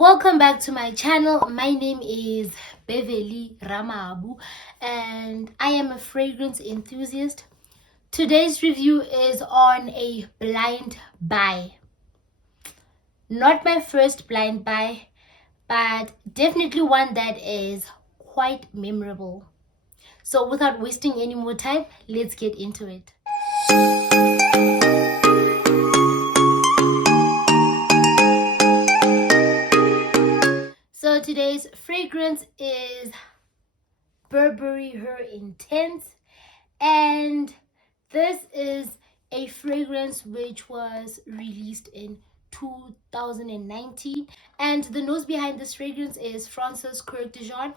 Welcome back to my channel. My name is Beverly Ramabu and I am a fragrance enthusiast. Today's review is on a blind buy. Not my first blind buy, but definitely one that is quite memorable. So without wasting any more time, let's get into it. So today's fragrance is Burberry Her Intense, and this is a fragrance which was released in 2019, and the nose behind this fragrance is Francis Coeur de Jean.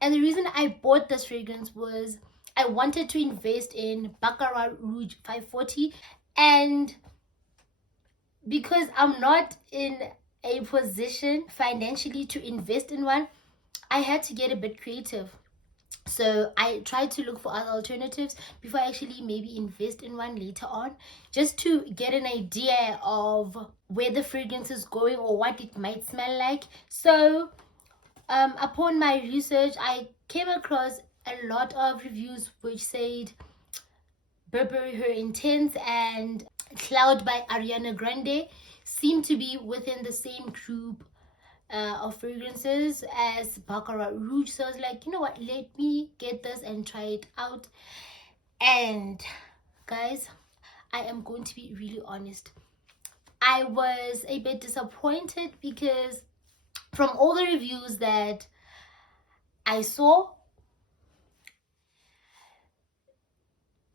And the reason I bought this fragrance was I wanted to invest in Baccarat Rouge 540, and because I'm not in a position financially to invest in one, I had to get a bit creative. So I tried to look for other alternatives before I actually maybe invest in one later on, just to get an idea of where the fragrance is going or what it might smell like. So upon my research, I came across a lot of reviews which said Burberry Her Intense and Cloud by Ariana Grande seem to be within the same group of fragrances as Baccarat Rouge. So I was like, you know what, let me get this and try it out. And guys, I am going to be really honest, I was a bit disappointed because from all the reviews that I saw,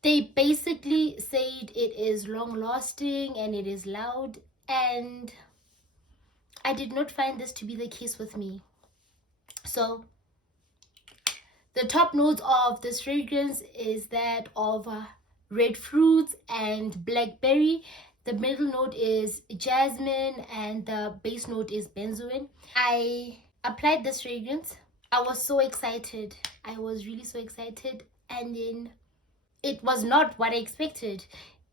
they basically said it is long lasting and it is loud, and I did not find this to be the case with me. So the top notes of this fragrance is that of red fruits and blackberry. The middle note is jasmine and the base note is benzoin. I applied this fragrance. I was so excited. I was really so excited, and then it was not what I expected.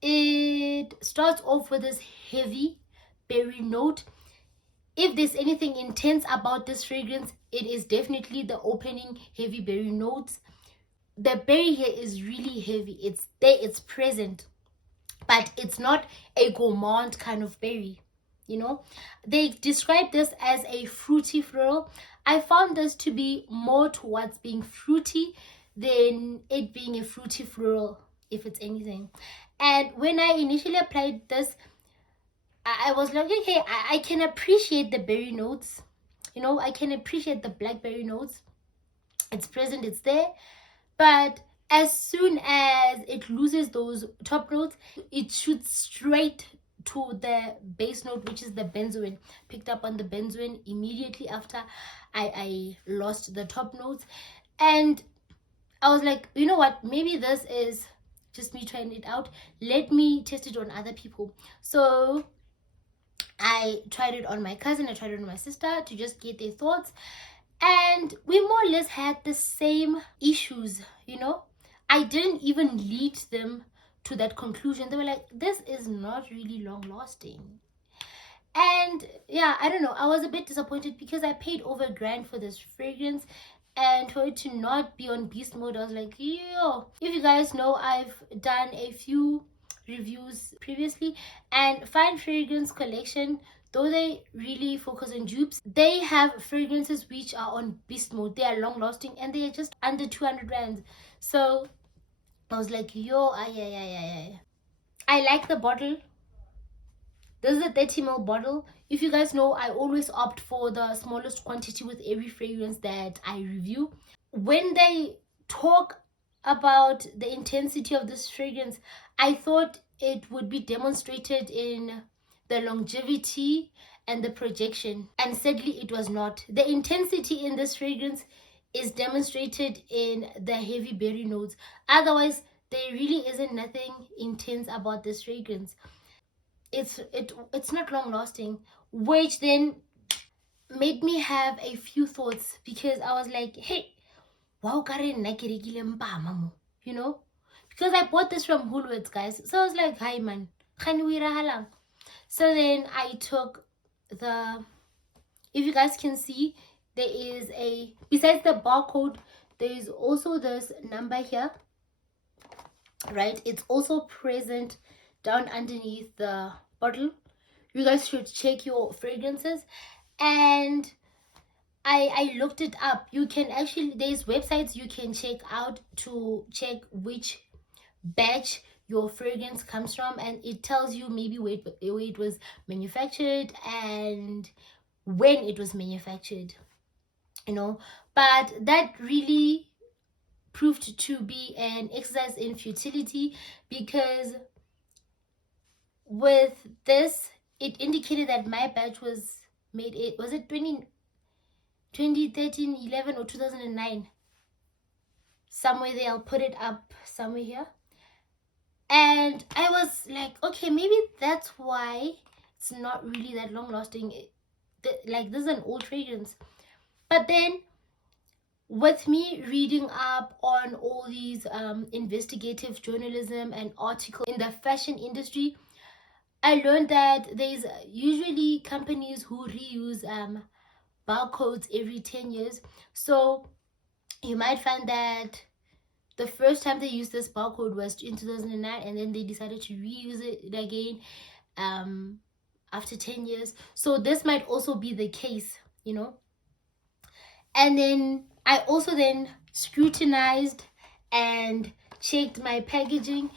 It starts off with this heavy berry note. If there's anything intense about this fragrance, it is definitely the opening heavy berry notes. The berry here is really heavy. It's there, it's present, but it's not a gourmand kind of berry. You know, they describe this as a fruity floral. I found this to be more towards being fruity than it being a fruity floral, if it's anything. And when I initially applied this, I was like, okay, I can appreciate the berry notes. You know, I can appreciate the blackberry notes. It's present, it's there. But as soon as it loses those top notes, it shoots straight to the base note, which is the benzoin. Picked up on the benzoin immediately after I lost the top notes. And I was like, you know what, maybe this is just me trying it out. Let me test it on other people. So I tried it on my cousin, I tried it on my sister to just get their thoughts, and we more or less had the same issues. You know, I didn't even lead them to that conclusion. They were like, this is not really long lasting. And yeah, I don't know, I was a bit disappointed because I paid over $1,000 for this fragrance, and for it to not be on beast mode, I was like, yo. If you guys know, I've done a few reviews previously, and Fine Fragrance Collection, though they really focus on dupes, they have fragrances which are on beast mode. They are long lasting and they are just under 200 rands. So I was like, yo, I like the bottle. This is a 30 ml bottle. If you guys know, I always opt for the smallest quantity with every fragrance that I review. When they talk about the intensity of this fragrance, I thought it would be demonstrated in the longevity and the projection, and sadly it was not. The intensity in this fragrance is demonstrated in the heavy berry notes. Otherwise, there really isn't nothing intense about this fragrance. It's not long lasting, which then made me have a few thoughts, because I was like, hey, wow, you know, because I bought this from Woolworths, guys. So I was like, hi man, so then I took the if you guys can see, there is a, besides the barcode, there is also this number here, right? It's also present down underneath the bottle. You guys should check your fragrances. And I looked it up. You can actually, there's websites you can check out to check which batch your fragrance comes from, and it tells you maybe where it was manufactured and when it was manufactured, you know. But that really proved to be an exercise in futility, because with this, it indicated that my batch was made, it was it 2013, 11, or 2009, somewhere there. I'll put it up somewhere here. And I was like, okay, maybe that's why it's not really that long lasting. Like, this is an old fragrance. But then, with me reading up on all these investigative journalism and articles in the fashion industry, I learned that there's usually companies who reuse barcodes every 10 years. So you might find that the first time they used this barcode was in 2009, and then they decided to reuse it again after 10 years. So this might also be the case, you know. And then I also then scrutinized and checked my packaging,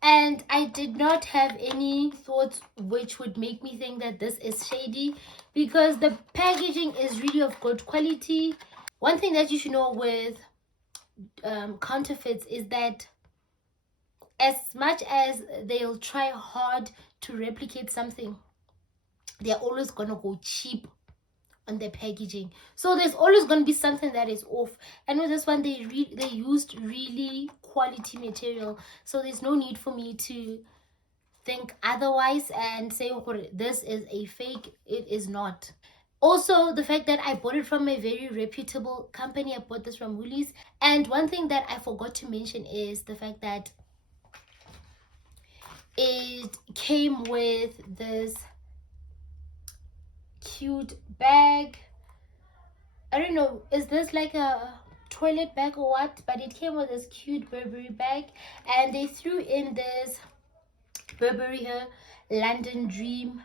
and I did not have any thoughts which would make me think that this is shady, because the packaging is really of good quality. One thing that you should know with counterfeits is that as much as they'll try hard to replicate something, they're always gonna go cheap on their packaging. So there's always going to be something that is off. And with this one, they used really quality material, so there's no need for me to think otherwise and say, oh, this is a fake. It is not. Also, the fact that I bought it from a very reputable company. I bought this from Woolies. And one thing that I forgot to mention is the fact that it came with this cute bag. I don't know, is this like a toilet bag or what? But it came with this cute Burberry bag, and they threw in this Burberry Her London Dream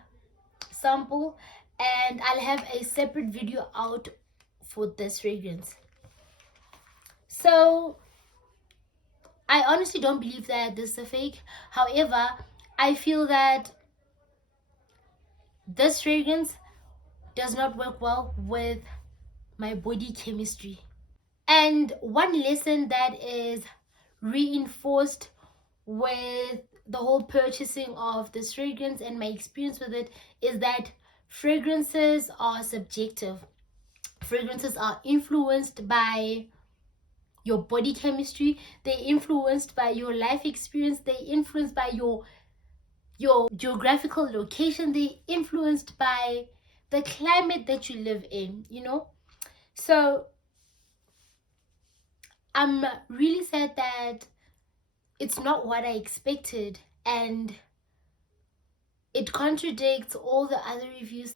sample, and I'll have a separate video out for this fragrance. So I honestly don't believe that this is a fake. However, I feel that this fragrance does not work well with my body chemistry. And one lesson that is reinforced with the whole purchasing of this fragrance and my experience with it is that fragrances are subjective. Fragrances are influenced by your body chemistry, they're influenced by your life experience, they're influenced by your geographical location, they're influenced by the climate that you live in, you know. So I'm really sad that it's not what I expected, and it contradicts all the other reviews.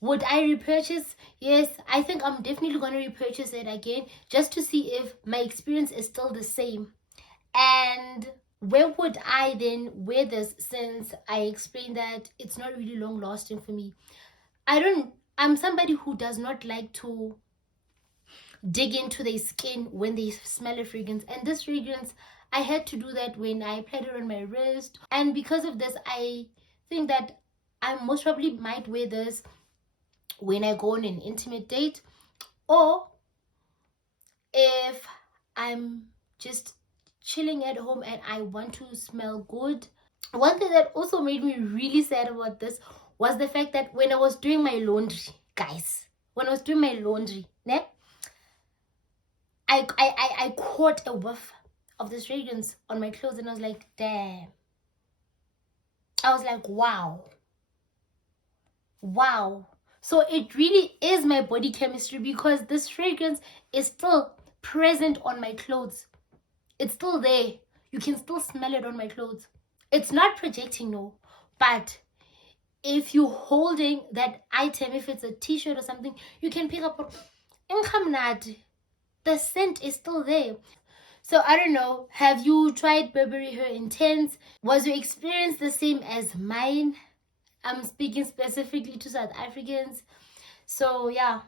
Would I repurchase? Yes, I think I'm definitely going to repurchase it again, just to see if my experience is still the same. And where would I then wear this, since I explained that it's not really long lasting for me? I'm somebody who does not like to dig into their skin when they smell a fragrance, and this fragrance, I had to do that when I applied it on my wrist. And because of this, I think that I most probably might wear this when I go on an intimate date, or if I'm just chilling at home and I want to smell good. One thing that also made me really sad about this was the fact that when I was doing my laundry, guys, when I was doing my laundry, ne, I caught a whiff of this fragrance on my clothes, and I was like, damn. I was like, wow. So it really is my body chemistry, because this fragrance is still present on my clothes. It's still there. You can still smell it on my clothes. It's not projecting, no, but if you're holding that item, if it's a t-shirt or something, you can pick up. The scent is still there. So I don't know, have you tried Burberry Her Intense? Was your experience the same as mine? I'm speaking specifically to South Africans. So yeah,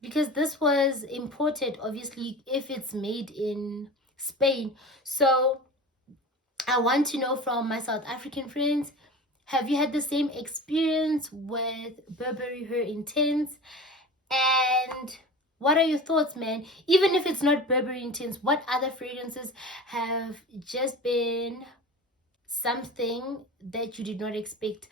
because this was imported, obviously, if it's made in Spain. So I want to know from my South African friends, have you had the same experience with Burberry Her Intense? And what are your thoughts, man? Even if it's not Burberry Intense, what other fragrances have just been something that you did not expect?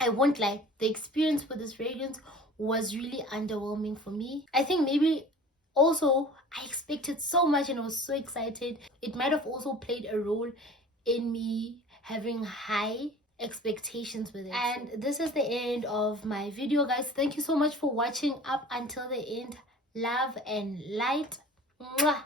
I won't lie, the experience with this fragrance was really underwhelming for me. I think maybe also I expected so much and I was so excited. It might have also played a role in me having high expectations with it. And this is the end of my video, guys. Thank you so much for watching up until the end. Love and light. Mwah.